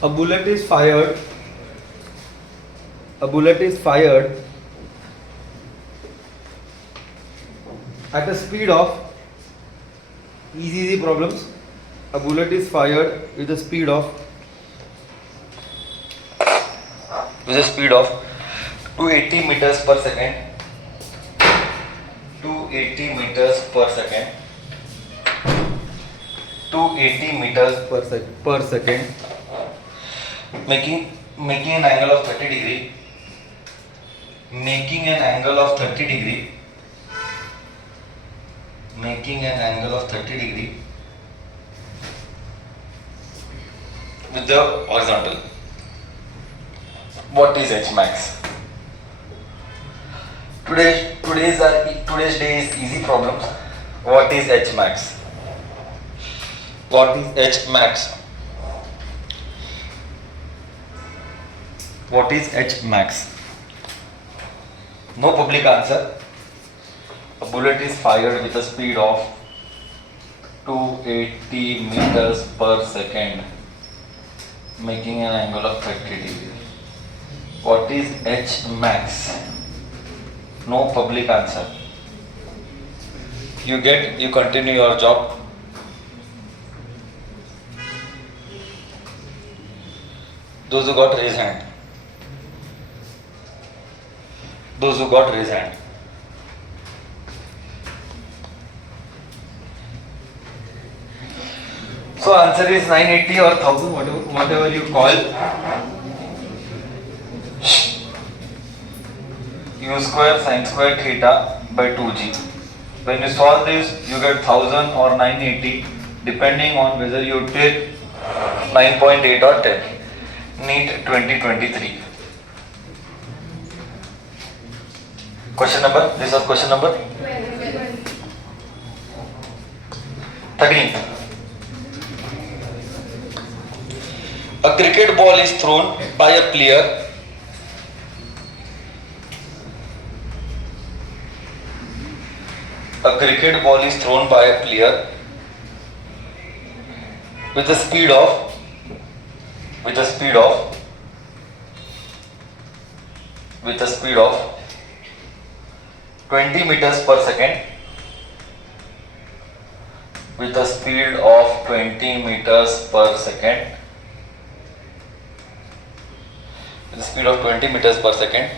A bullet is fired. A bullet is fired at a speed of easy problems. A bullet is fired with a speed of 280 meters per second. 280 meters per second. 280 meters per second, making an angle of 30 degree. Making an angle of 30 degree. Making an angle of 30 degree with the horizontal. What is H max? Today's day is easy problems. What is H max? What is H max? What is H max? No public answer. A bullet is fired with a speed of 280 meters per second, making an angle of 30 degree. What is H max? No public answer. You continue your job. Those who got raise hand. Those who got raise hand. So answer is 980 or 1000, whatever you call. U square sin square theta by 2g. When you solve this, you get 1000 or 980, depending on whether you take 9.8 or 10. NEET 2023. Question number? This was question number 13. A cricket ball is thrown by a player with a speed of 20 meters per second. With a speed of 20 meters per second. With a speed of 20 meters per second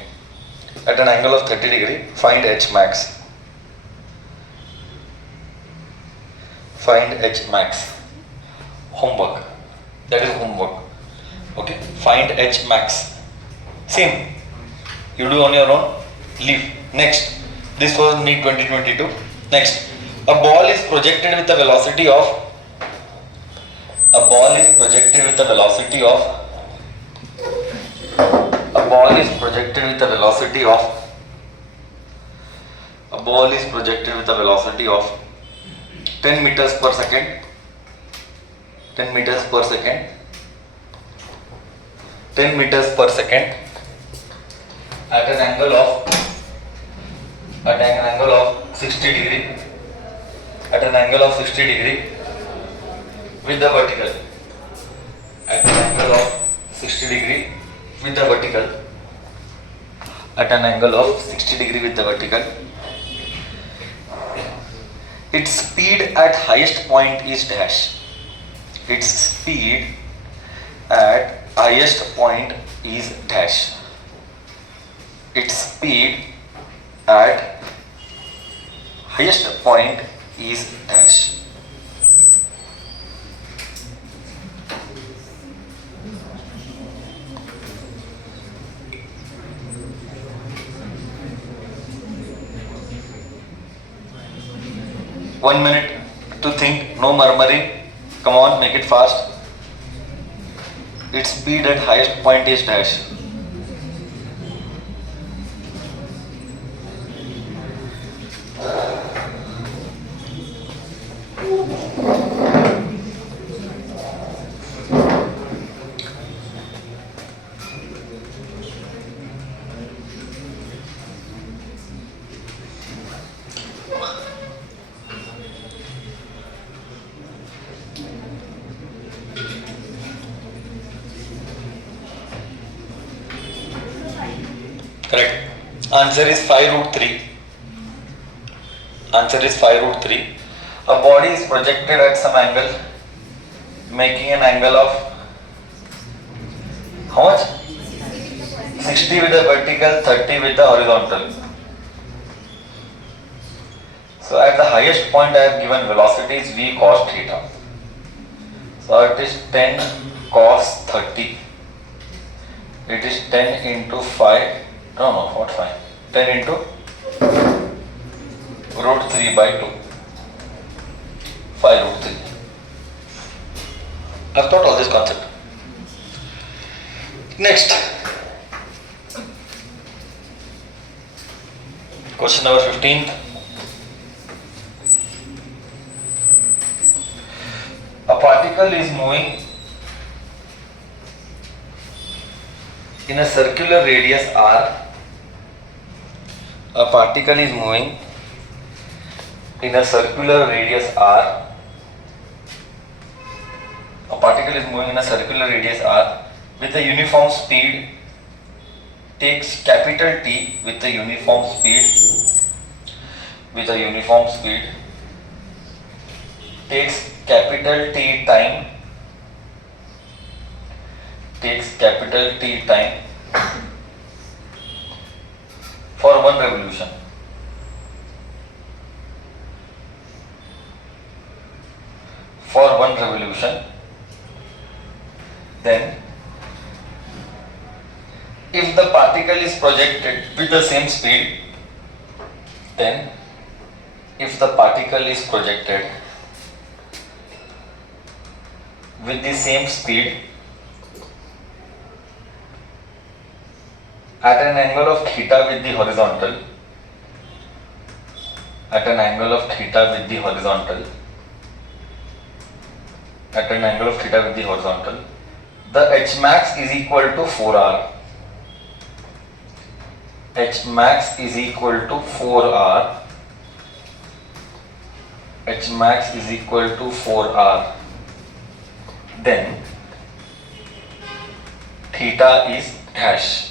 at an angle of 30 degree. Find H max. Find H max. Homework. That is homework. Okay. Find H max. Same. You do on your own. Leave. Next. This was NEET 2022. Next. A ball is projected with a velocity of. A ball is projected with a velocity of 10 meters per second. 10 meters per second. 10 meters per second at an angle of 60 degree. At an angle of 60 degree with the vertical. At an angle of 60 degree with the vertical. At an angle of 60 degree with the vertical. Its speed at highest point is dash. Its speed at highest point is dash. Its speed at highest point is dash. One minute to think, no murmuring. Come on, make it fast. Its speed at highest point is dash. Correct. Answer is 5 root 3. Answer is 5 root 3. A body is projected at some angle, making an angle of how much? 60 with the vertical, 30 with the horizontal. So at the highest point I have given velocity is v cos theta. So it is 10 cos 30. It is 10 into 5. No, what 5? 10 into root 3 by 2. 5 root 3. I have taught all this concept. Next. Question number 15. A particle is moving in a circular radius r. A particle is moving in a circular radius r. A particle is moving in a circular radius r with a uniform speed, takes capital T with a uniform speed, takes capital T time, for one revolution. Then if the particle is projected with the same speed, at an angle of theta with the horizontal, the H max is equal to 4r. Then theta is dash.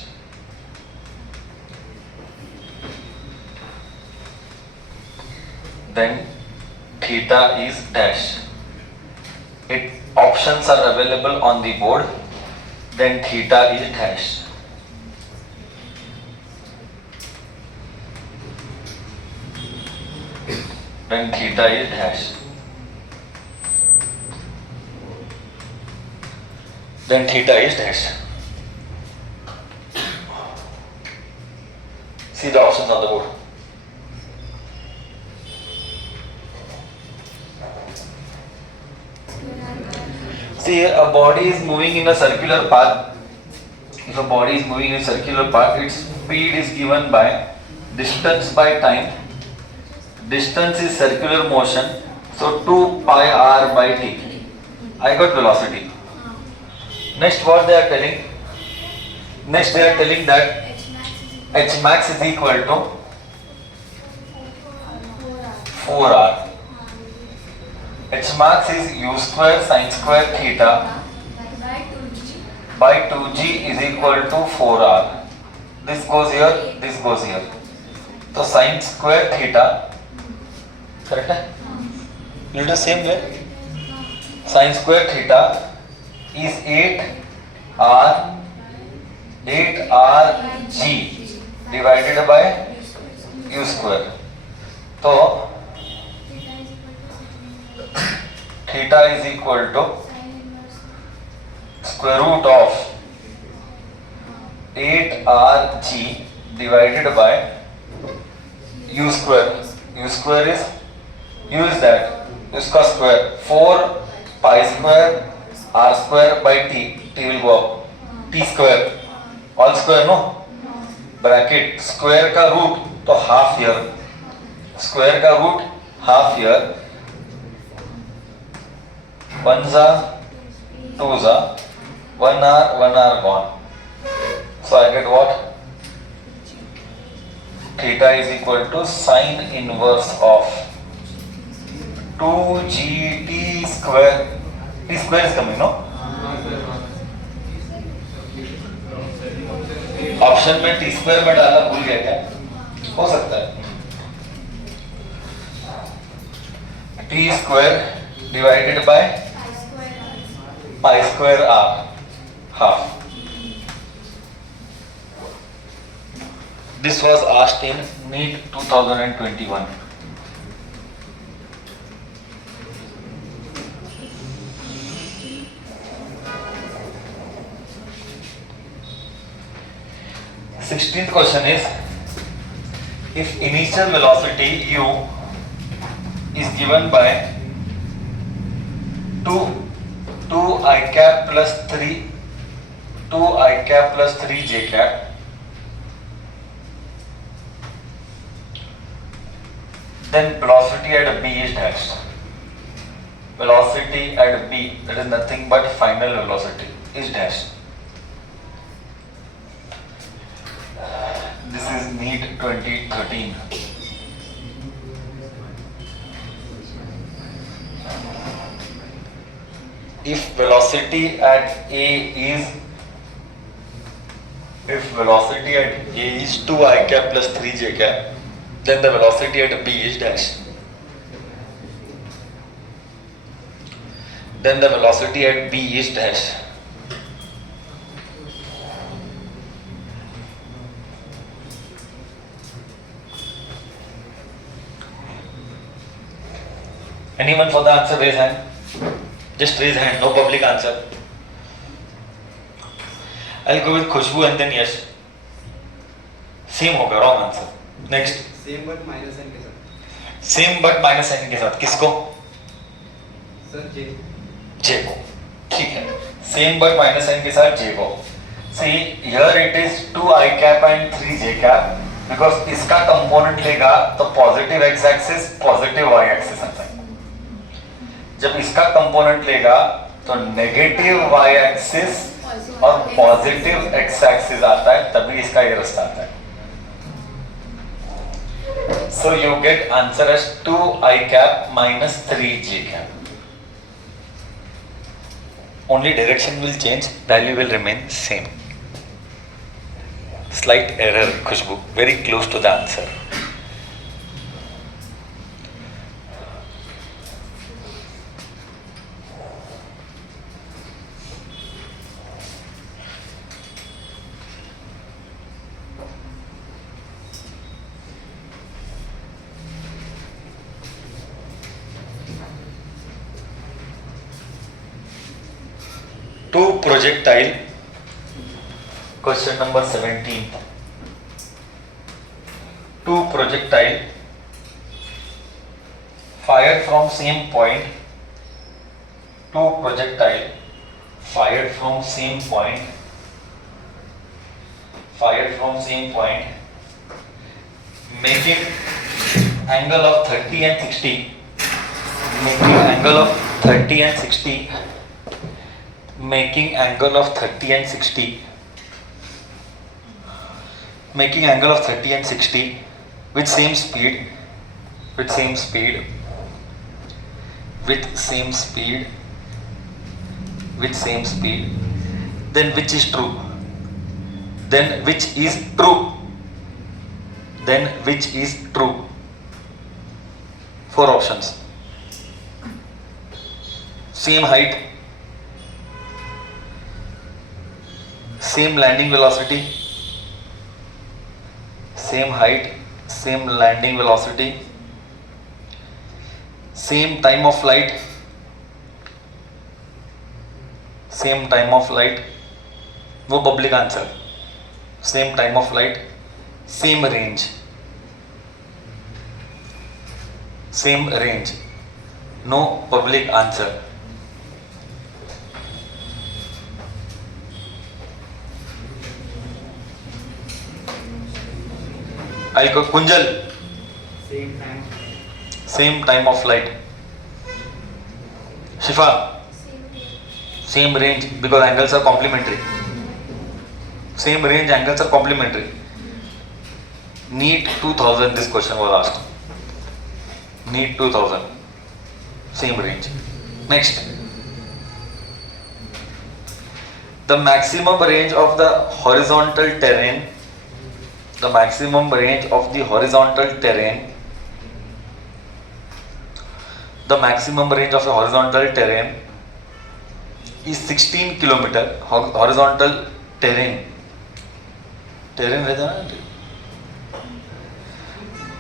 Options are available on the board. Then theta is dash. See the options on the board. See, a body is moving in a circular path. If a body is moving in a circular path, its speed is given by distance by time. Distance is circular motion, so 2 pi r by t. I got velocity. Next, what they are telling? Next, they are telling that H max is equal to 4r. H max is u square sin square theta by 2g is equal to 4r. This goes here, this goes here. So sin square theta, correct? You do the same way. Sin square theta is 8rg divided by u square. So theta is equal to square root of 8rg divided by u square. U square is, u is that, uska square, 4 pi square r square by t, t will go up, t square, all square no, bracket, square का root तो half here, square का root half here, 1 za, 2 za, 1 r gone. So I get what? Theta is equal to sine inverse of 2gt square. T square is coming, no? Option में T square में डालना भूल गया क्या? हो सकता है। T square divided by pi square r half. This was asked in NEET 2021. Sixteenth question is, if initial velocity u is given by 2 I cap plus 3 j cap, then velocity at B is dash. Velocity at B, that is nothing but final velocity, is dash. This is NEET 2013. If velocity at A is 2 I cap plus 3 j cap, then the velocity at B is dash. Then the velocity at B is dash. Anyone for the answer, raise hand. Just raise hand, no public answer. I'll go with Khushbu and then Yash. Same होगा, wrong answer. Next. Same but minus n के साथ. Same but minus n के साथ किसको? Sir जे. जे को. ठीक है. Same but minus n के साथ जे को. See here it is 2 I cap and 3 j cap because इसका कंपोनेंट लेगा तो positive x axis positive y axis आता है. जब इसका कंपोनेंट लेगा तो नेगेटिव y एक्सिस और पॉजिटिव x एक्सिस आता है, तभी इसका ये रास्ता आता है. So you get answer as 2 I cap minus 3 j cap. Only direction will change, value will remain same. Slight error, Khushbu, very close to the answer. Two projectile, question number 17. Two projectile fired from same point. Two projectile fired from same point. Fired from same point, making angle of 30 and 60. Making angle of 30 and 60. Making angle of 30 and 60. Making angle of 30 and 60 with same speed. With same speed. With same speed. With same speed. Then which is true? Then which is true? Then which is true? 4 options. Same height. Same landing velocity, same height, same landing velocity, same time of flight, same time of flight, no public answer, same time of flight, same range, same range, no public answer. I'll go Kunjal. Same time. Same time of flight. Shifa. Same range because angles are complementary. Same range, angles are complementary. NEET 2000 this question was asked. NEET 2000. Same range. Next. The maximum range of the horizontal terrain, the maximum range of the horizontal terrain, the maximum range of the horizontal terrain is 16 kilometer. Horizontal terrain रहता है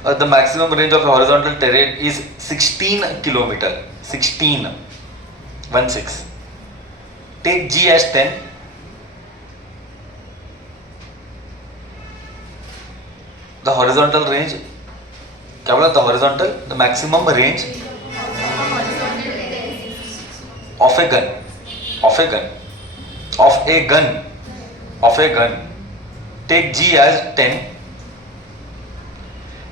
ना, the maximum range of the horizontal terrain is 16 kilometer. 16 take G as 10. The horizontal range, क्या बोला? The horizontal, the maximum range of a gun, of a gun, of a gun, of a gun. Take G as 10.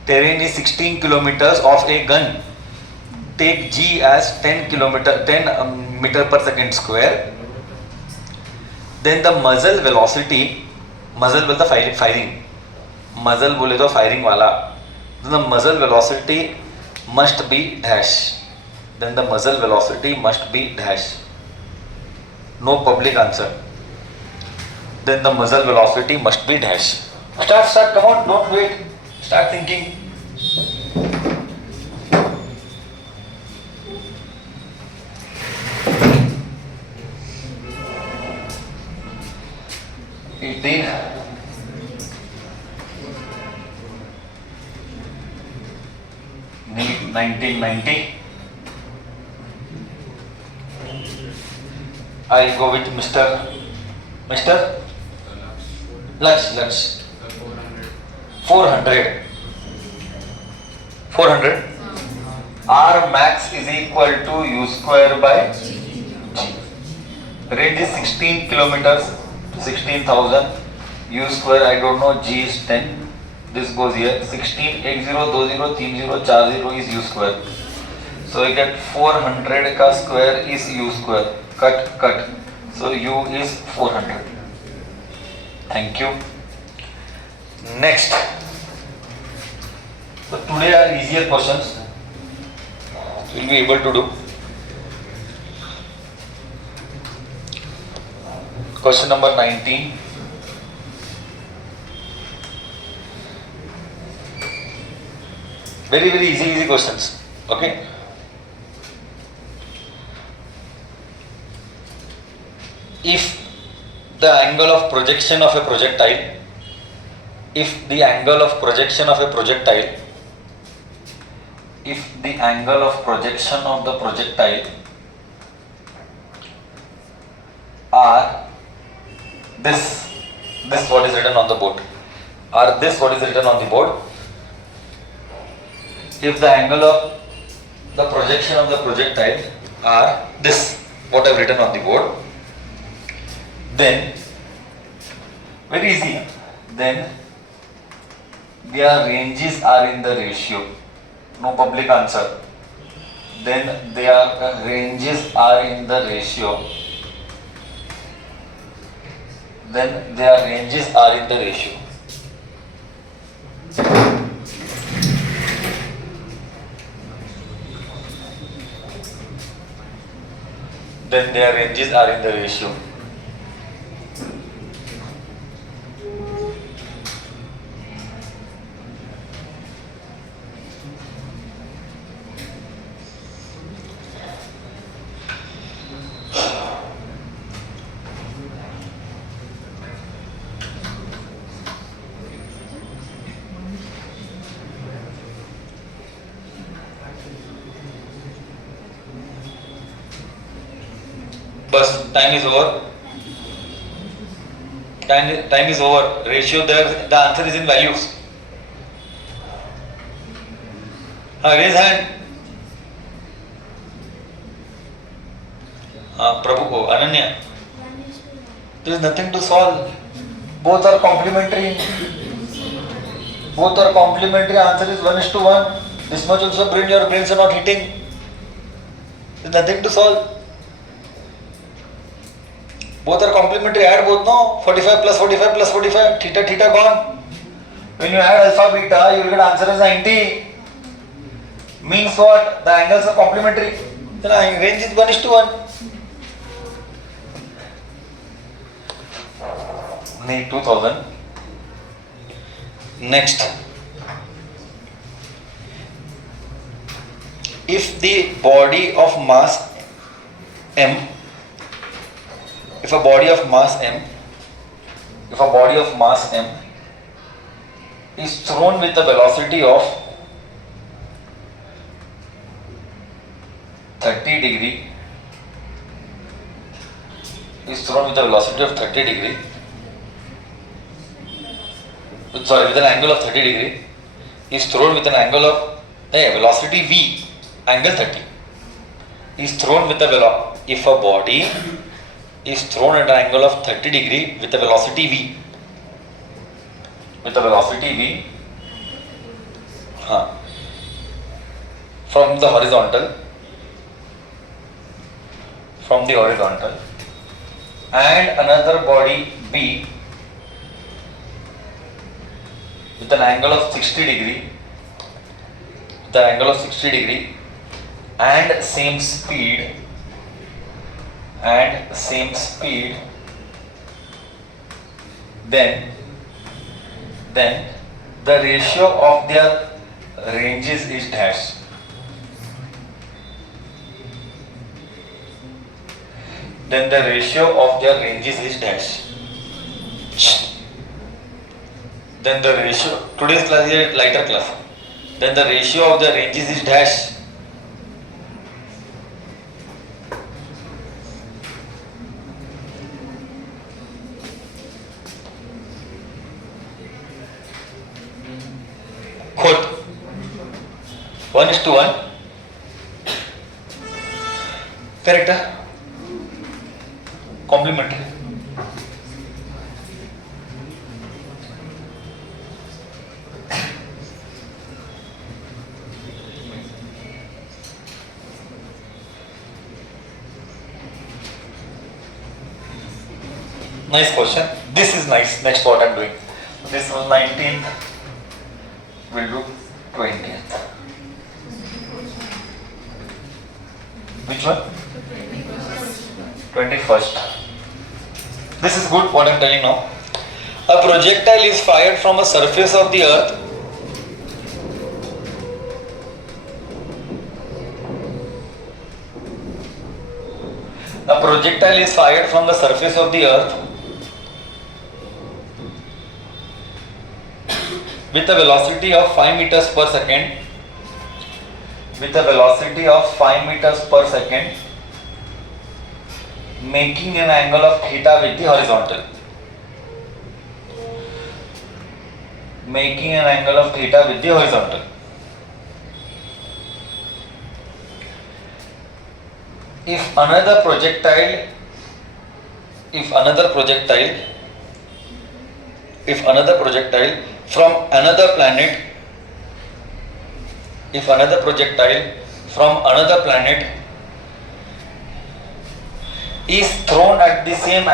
Terrain is 16 kilometers of a gun. Take G as 10 meter per second square. Then the muzzle velocity, muzzle बोलता firing, muzzle बोले तो firing वाला. Then the muzzle velocity must be dash. Then the muzzle velocity must be dash. No public answer. Then the muzzle velocity must be dash. Start, come on, don't wait. Start thinking. NEET 1990. I'll go with Mr. Lux. 400. R max is equal to U square by G. Range is 16 kilometers, 16,000. U square I don't know, G is 10. This goes here. 16, 80, 20, 30, 40 is U square. So I get 400 ka square is U square. Cut. So U is 400. Thank you. Next. So today are easier questions. We'll be able to do. Question number 19. Very easy questions. Okay. If the angle of projection of a projectile, if the angle of projection of the projectile are this what is written on the board, if the angle of the projection of the projectile are this what I've written on the board, then very easy, then their ranges are in the ratio. No public answer. Then their ranges are in the ratio. Then their ranges are in the ratio. Then their ranges are in the ratio. Bus, time is over. Time is over. Ratio there, the answer is in values. Raise hand. Prabhu, Ananya. There is nothing to solve. Both are complementary. Answer is 1:1. This much also your brains are not hitting. There is nothing to solve. Both are complementary, add both, no? 45 plus 45 plus 45, theta gone. When you add alpha beta, you will get answer as 90. Means what? The angles are complementary. Then range is 1:1. need 2000. Next, if the body of mass m, if a body of mass m is thrown with a velocity of 30 degree, with an angle of 30 degree, is thrown with an angle of velocity v, angle 30, is thrown with if a body is thrown at an angle of 30 degree with a velocity v, from the horizontal, and another body b with an angle of 60 degree, and same speed, then the ratio of their ranges is dash. Today's class is a lighter class. Then the ratio of the ranges is dash. Quote 1:1. Correct? Complementary. Nice question. This is nice. Next what I'm doing. This was 19th. We'll do 20th. Which one? 21st. This is good what I'm telling now. A projectile is fired from a surface of the earth with a velocity of 5 meters per second, making an angle of theta with the horizontal. If another projectile from another planet is thrown at the same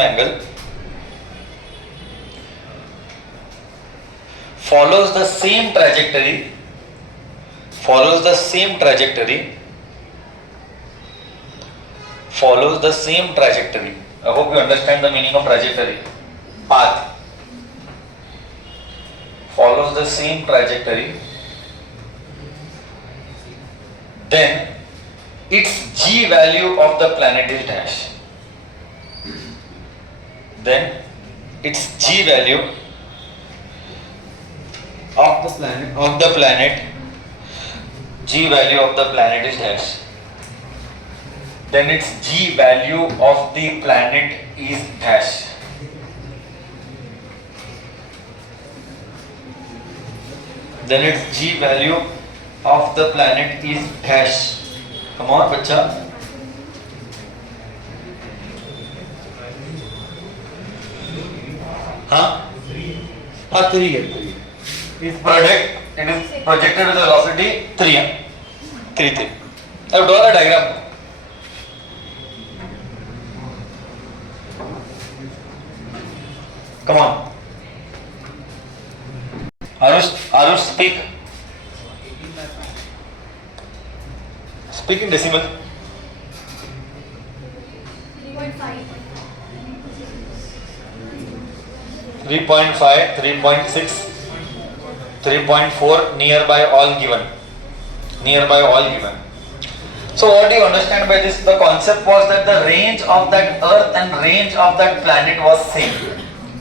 angle follows the same trajectory I hope you understand the meaning of trajectory. Path follows the same trajectory, then its g value of the planet is dash. G value of the planet is dash. Then its g value of the planet is dash. Come on, bacha. हाँ 3 है. It is projected with velocity 3 है. 3. I will draw the diagram. Come on. Arush, speak. 18 by 5. Speak in decimal. 3.5, 3.6, 3.4, nearby all given. Nearby all given. So what do you understand by this? The concept was that the range of that earth and range of that planet was same.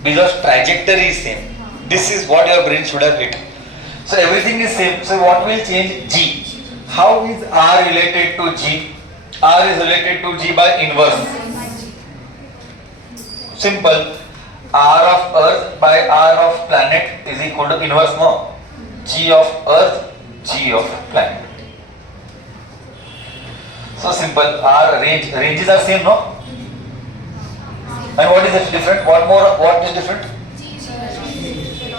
Because trajectory is same. This is what your brain should have hit. So everything is same. So what will change? G. How is R related to G? R is related to G by inverse. Simple. R of earth by R of planet is equal to inverse, no? G of earth, G of planet. So simple. R ranges are same, no? And what is different? What is different?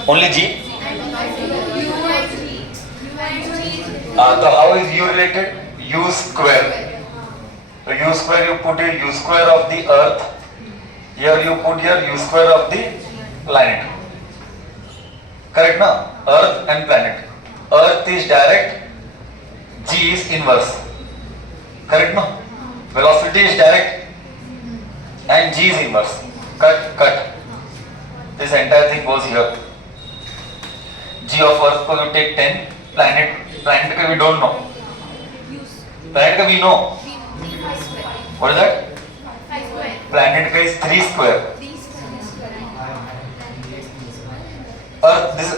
Only G? So how is U related? U square. So U square, you put here U square of the earth. Here you put here U square of the planet. Correct, no? Earth and planet. Earth is direct, G is inverse. Correct, no? Velocity is direct and G is inverse. Cut. This entire thing goes here. G of earth ko you take 10. Planet ka we don't know. Planet ka we know. What is that? Planet ka is 3 square. Earth, this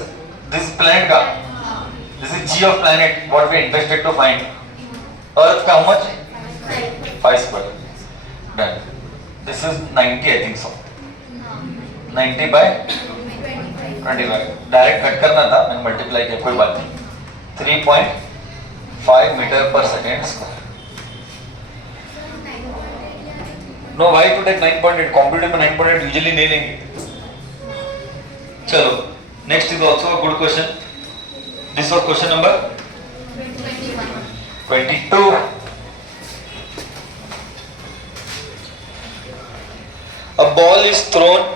is planet ka. This is G of planet, what we interested to find. Earth ka how much? 5 square. Done. This is 90, I think so. 90 by 25. Direct cut करना था, मैंने multiply किया, कोई बात नहीं. 3.5 meter per second square. No, why to take 9.8? Computer में 9.8 usually नहीं लेंगे. चलो, next is also a good question. This was question number 22. A ball is thrown.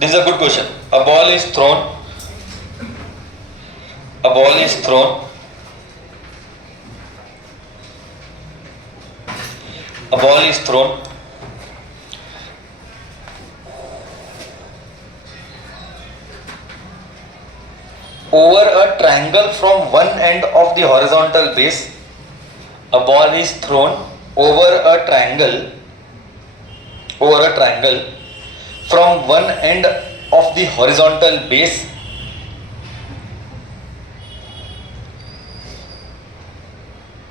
This is a good question. A ball is thrown. A ball is thrown. A ball is thrown. Over a triangle from one end of the horizontal base. A ball is thrown over a triangle. Over a triangle from one end of the horizontal base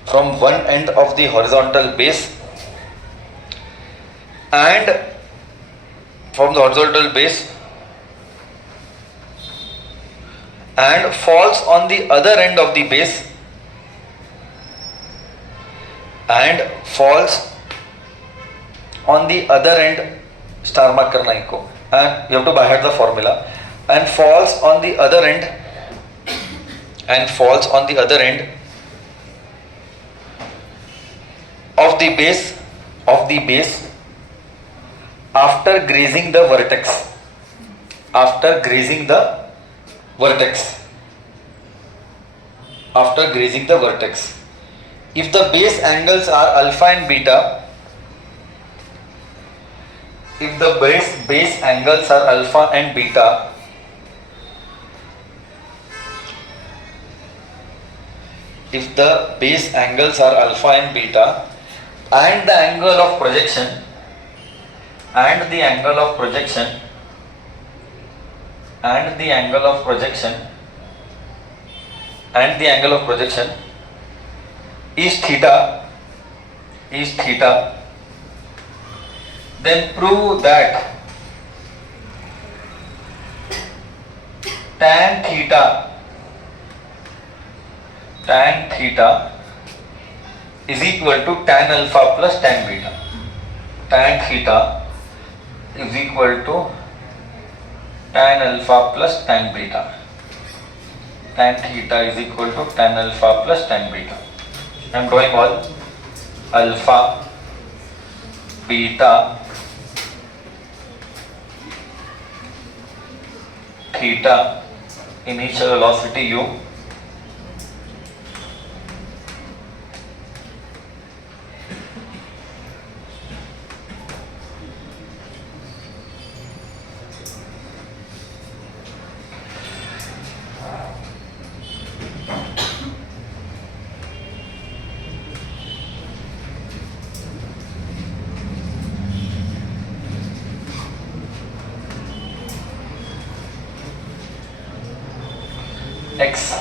from one end of the horizontal base and from the horizontal base and falls on the other end of the base and falls on the other end, star mark karna inko, and you have to by heart the formula, and falls on the other end of the base after grazing the vertex. If the base angles are alpha and beta, if the base angles are alpha and beta, if the base angles are alpha and beta and the angle of projection is theta, then prove that tan theta is equal to tan alpha plus tan beta. Tan theta is equal to tan alpha plus tan beta. Tan theta is equal to tan alpha plus tan beta. I am drawing all alpha, beta, theta, initial velocity u, x.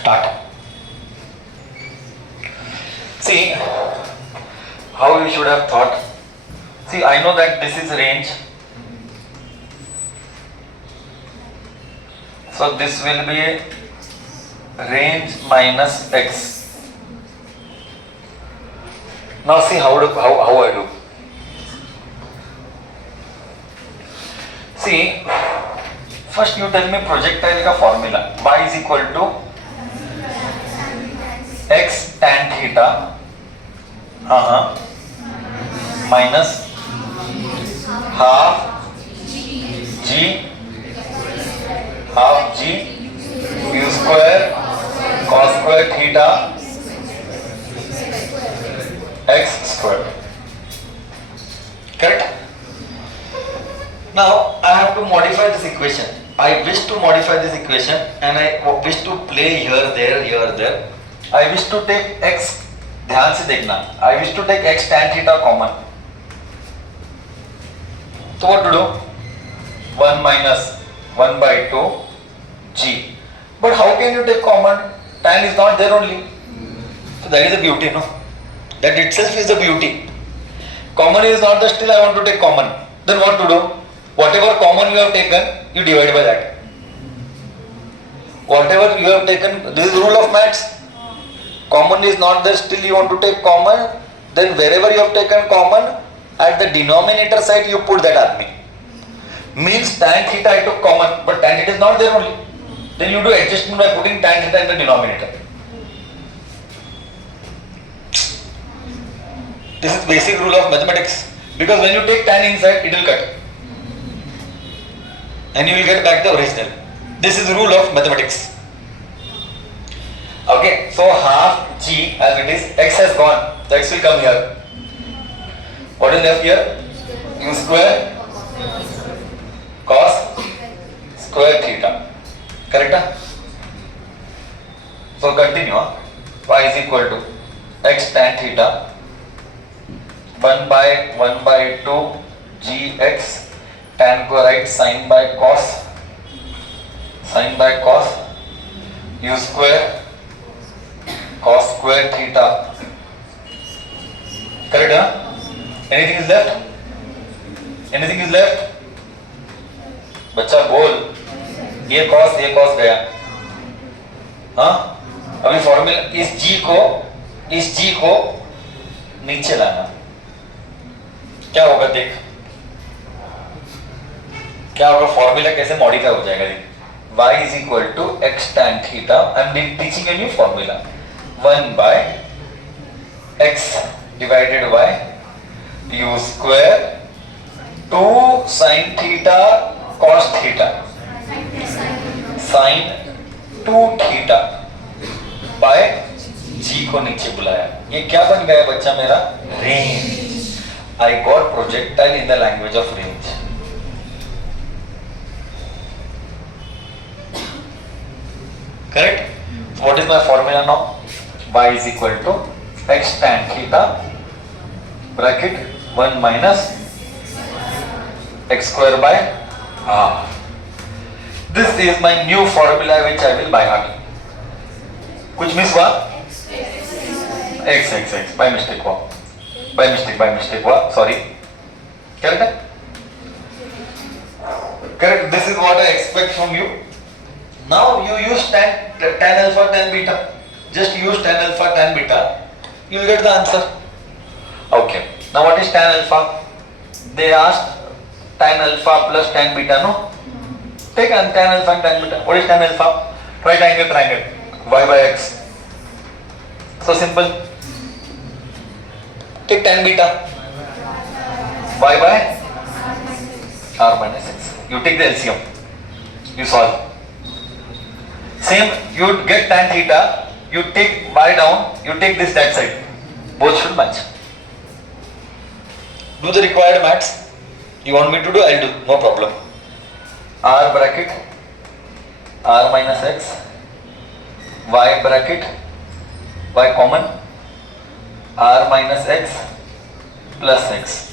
Start. See how you should have thought. See, I know that this is range, so this will be range minus x. Now see how I do. See, first you tell me projectile का formula. Y is equal to x tan theta minus half g u square cos square theta x square. Correct? Now I have to modify this equation. I wish to modify this equation and I wish to play here, there. I wish to take x, ध्यान से देखना. I wish to take x tan theta common. So what to do? 1 minus 1 by 2 g. But how can you take common? Tan is not there only. So that is the beauty, no? That itself is the beauty. Common is not there, still I want to take common. Then what to do? Whatever common you have taken, you divide by that. Whatever you have taken, this is rule of maths. Common is not there, still you want to take common. Then wherever you have taken common, at the denominator side you put that army. Means tan theta I took common, but tan theta is not there only. Then you do adjustment by putting tan theta in the denominator. This is basic rule of mathematics. Because when you take tan inside, it will cut. And you will get back the original. This is rule of mathematics. Okay, so half g as it is, x has gone, so x will come here. What is left here? U square cos square theta. Correct? So continue. Y is equal to x tan theta 1 by 2 gx tan को right sin by cos u square cos square theta. Correct, huh? Anything is left? Anything is left? बच्चा बोल. ये cos गया. हाँ? अभी formula इस g को नीचे लाना. क्या होगा देख. क्या होगा फॉर्मूला कैसे मॉडिफाई हो जाएगा देख. y is equal to x tan theta. I am teaching a new formula. 1 by x divided by u square 2 sin theta cos theta sin 2 theta by g को नीचे बुलाया. ये क्या बन गया बच्चा मेरा? Range. I got projectile in the language of range. Correct? What is my formula now? Y is equal to x tan theta bracket 1 minus x square by r. This is my new formula which I will by heart. कुछ miss हुआ? x by mistake हुआ. Sorry. Correct? Correct. This is what I expect from you. Now you use tan alpha, tan beta. Just use tan alpha, tan beta. You will get the answer. Okay. Now what is tan alpha? They asked tan alpha plus tan beta, no? Take tan alpha and tan beta. What is tan alpha? Right angle triangle. Y by x. So simple. Take tan beta. y by r minus x. You take the LCM, you solve. Same, you get tan theta, you take y down, you take this that side. Both should match. Do the required maths. You want me to do, I'll do, no problem. R bracket, r minus x, y bracket, y common, r minus x plus x.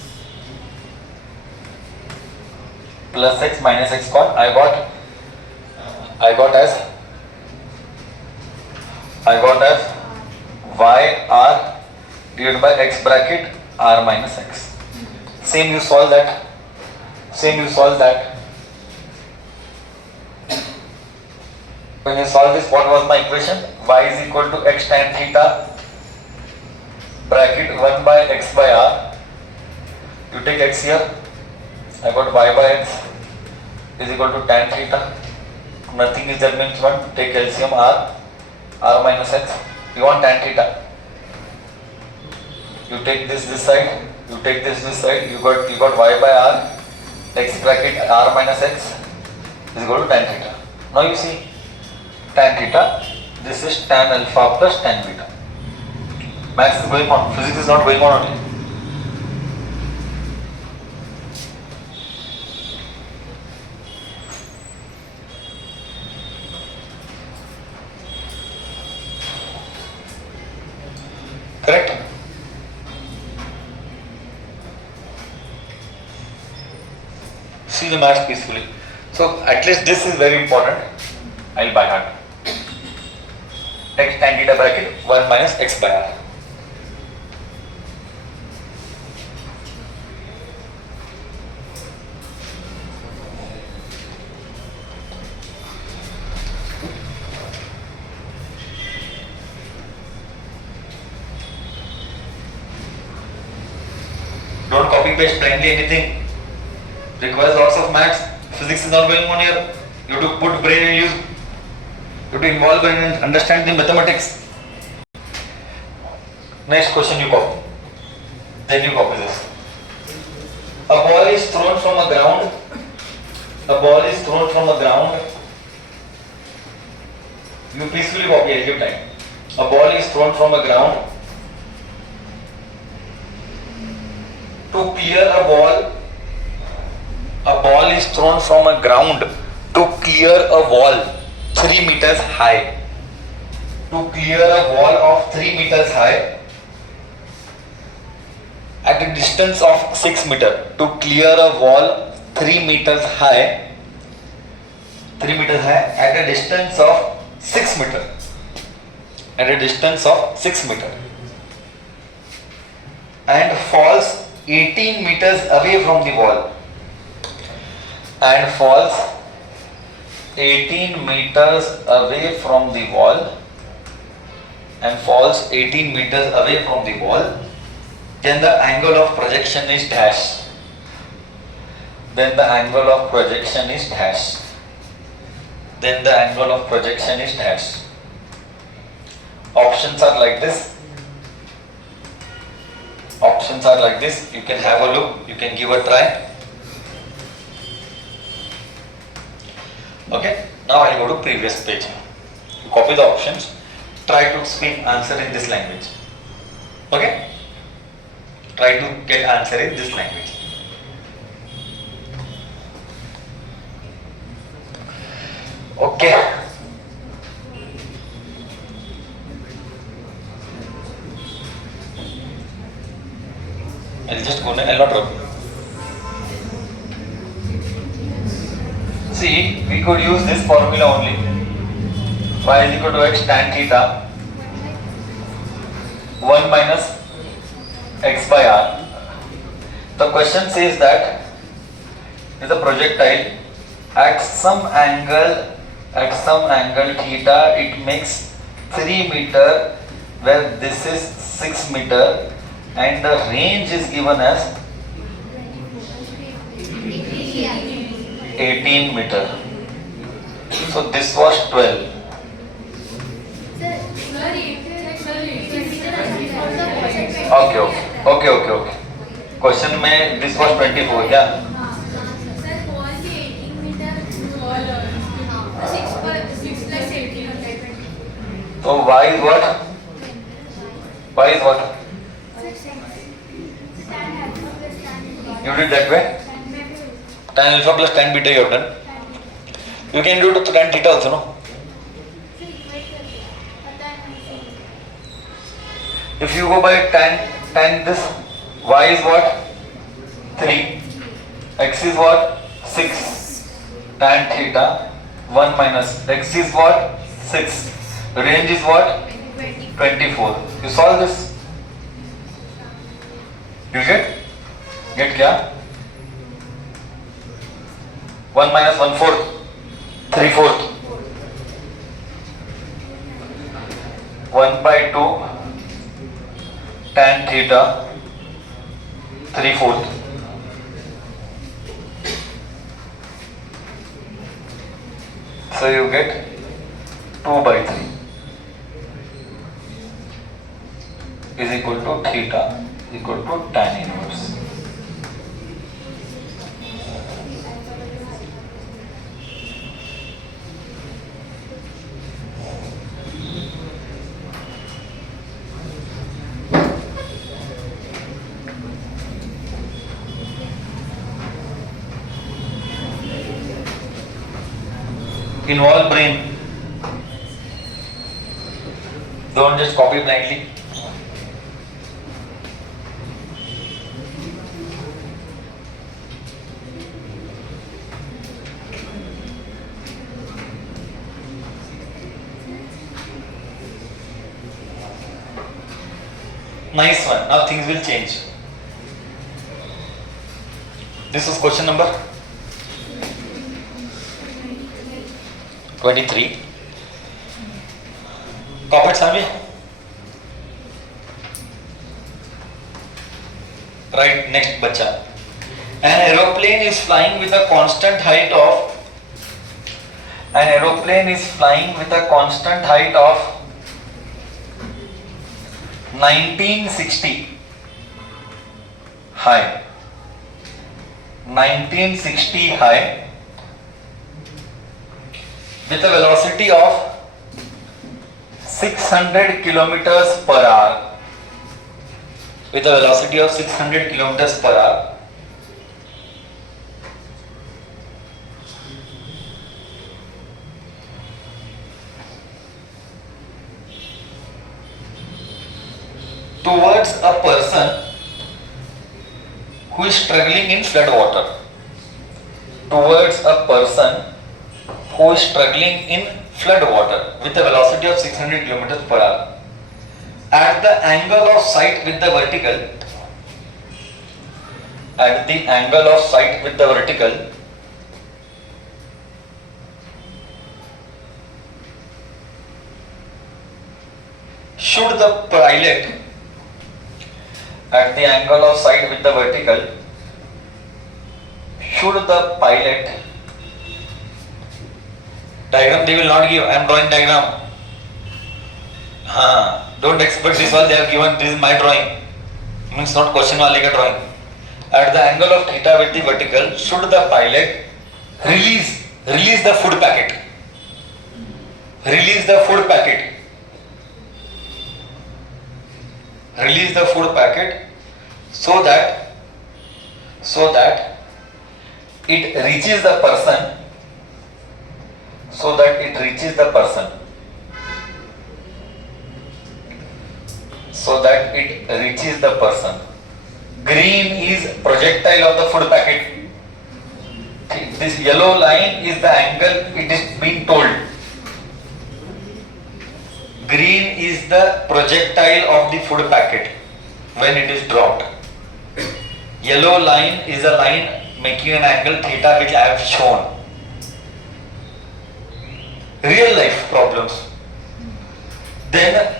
Plus x minus x con, I got as y r divided by x bracket r minus x. Same you solve that. When you solve this, what was my equation? Y is equal to x tan theta bracket 1 by x by r. You take x here. I got y by x is equal to tan theta. Nothing is there means 1. Take LCM r minus x. You want tan theta. You take this side. You take this side. You got y by r. X bracket r minus x is equal to tan theta. Now you see tan theta. This is tan alpha plus tan beta. Maths is going on. Physics is not going on only. Correct? See the maths peacefully. So at least this is very important. I'll by heart. X tan theta bracket 1 minus x by r. Don't copy paste blindly anything. Requires lots of maths. Physics is not going on here. You have to put brain and use. You have to involve brain and understand the mathematics. Next question you copy. Then you copy this. A ball is thrown from a ground. You peacefully copy, I'll give time. A ball is thrown from a ground. To clear a ball is thrown from a ground to clear a wall 3 meters high. To clear a wall of 3 meters high at a distance of 6 meters. To clear a wall 3 meters high at a distance of 6 meters. And falls 18 meters away from the wall. And falls 18 meters away from the wall. Then the angle of projection is dash. Options are like this. You can have a look, you can give a try. Okay, now I'll go to previous page. You copy the options, try to speak answer in this language. Okay, try to get answer in this language. Okay. I'll just go, I'll not rub. See, we could use this formula only. Y is equal to x tan theta 1 minus x by r. The question says that if the projectile at some angle theta, it makes 3 meter, where this is 6 meter, and the range is given as 18 meter. So this was 12. Okay. Question में this was 24 क्या? Sir wall के 18 metre wall 6 + 18 तो y is what? Y is what? You did that way? Tan alpha plus tan beta you have done. You can do it to tan theta also, no? If you go by tan this, y is what? 3. X is what? 6. Tan theta 1 minus x is what? 6. Range is what? 24. You solve this. You get क्या? 1 minus 1/4, 3/4. 1/2 tan theta 3/4. So you get 2/3 is equal to theta equal to tan inverse. Involve brain. Don't just copy blindly. Nice one. Now things will change. This was question number 23. Copy it, Sanvi. Right, next bacha. An aeroplane is flying with a constant height of 1960 high. 1960 high with a velocity of 600 kilometers per hour. With a velocity of 600 kilometers per hour. Towards a person who is struggling in flood water. Towards a person who is struggling in flood water with a velocity of 600 kilometers per hour. At the angle of sight with the vertical, should the pilot at the angle of sight with the vertical, should the pilot, diagram they will not give, I am drawing diagram. Don't expect this one they have given, this is my drawing, means not question wale ka drawing. At the angle of theta with the vertical, should the pilot release the food packet, release the food packet so that it reaches the person, Green is projectile of the food packet. This yellow line is the angle it is being told. Green is the projectile of the food packet when it is dropped. Yellow line is a line making an angle theta which I have shown. Real life problems. Then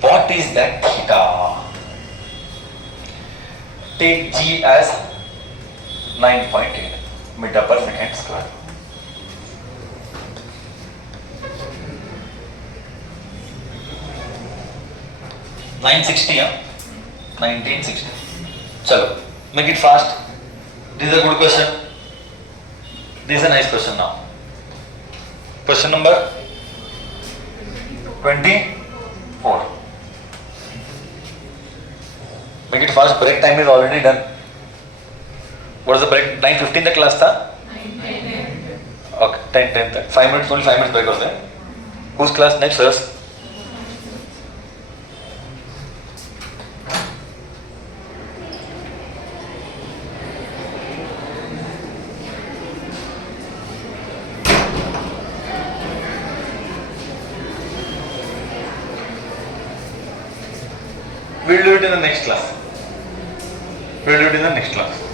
what is that theta? Take G as 9.8 meter per second square. $960 1960. चलो Make it fast. This is a good question. This is a nice question now. Question number 24. Make it fast. Break time is already done. What is the break? 9:15 the class tha? Okay, 10 तक. 5 minutes, only 5 minutes break होते हैं. Whose class next? Sirs. We'll do it in the next class.